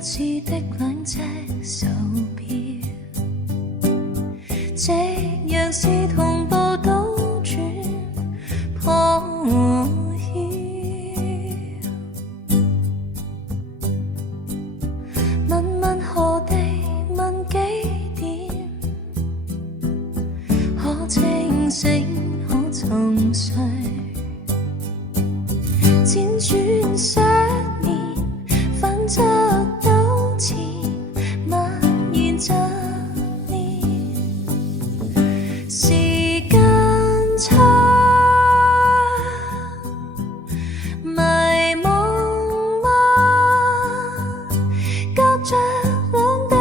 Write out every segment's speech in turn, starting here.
致的兩隻手錶，夕陽是同步倒轉破曉。問問何地，問幾點，可清醒，可重睡，輾轉想念，反側糾纏，蔓延着年。時間差，迷惘嗎？隔着兩地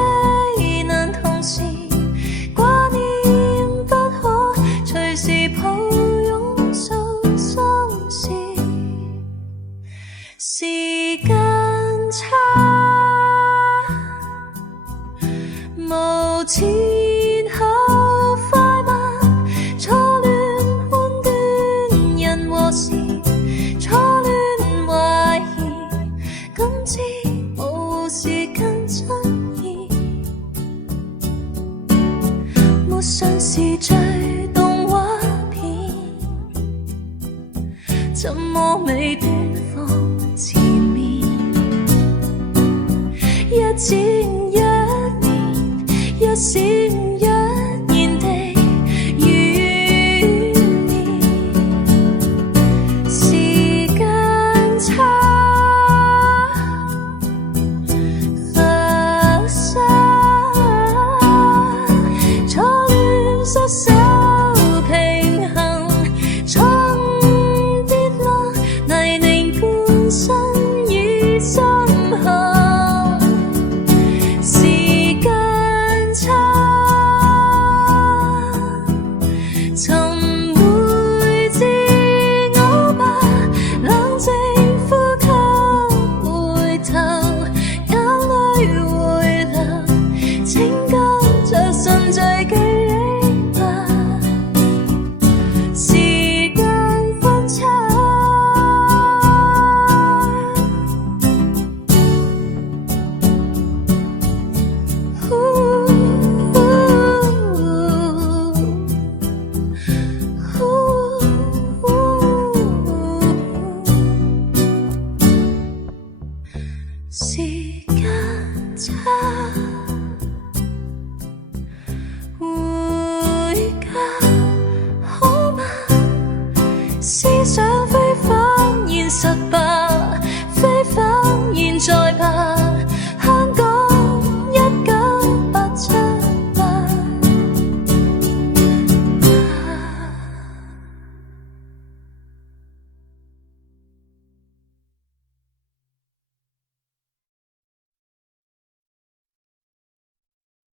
難同時掛念，不可隨時抱擁訴心事。時間差，無前後快慢，錯亂判斷人和事，錯亂懷疑，感知無時間爭議。沒信是最動畫片，怎麼尾端放前面？一展一年，一閃一現的懸念。時間差，發生錯亂失手平衡，重跌落泥濘半生已深陷。時間差，尋回自我吧，冷靜呼吸，回頭眼淚回流，情感着順序記憶吧。時間分岔，時間差，回家好嗎？思想非反現實吧。